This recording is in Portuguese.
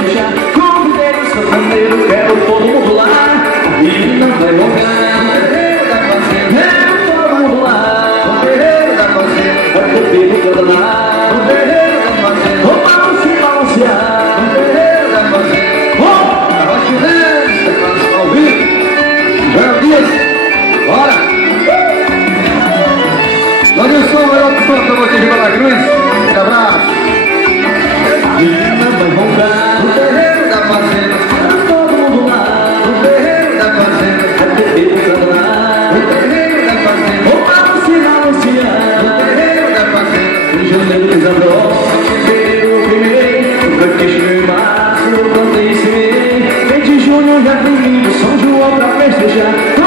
festejar. Convidei o sanfoneiro, quero todo mundo lá. A menina vai roncar no terreiro da fazenda. Quero todo mundo lá no terreiro da fazenda. Vai beber no Guaraná no terreiro da fazenda. Vou balancear no terreiro da fazenda. Arrocha o Reis, Stefano ao vivo. Joel Dias, bora! Vanilson, melhor que toca você de Bala Cruz. Um abraço. A menina vai roncar no terreiro da fazenda. Todo mundo lá no terreiro da fazenda. Vai beber no Guaraná no terreiro da fazenda. Vou balancear no terreiro da fazenda. Em janeiro, desabrou. Fevereiro, primeiro. No Caqueixo, em março, eu plantei e semeei. Mês de junho, já tem lindo São João pra festejar.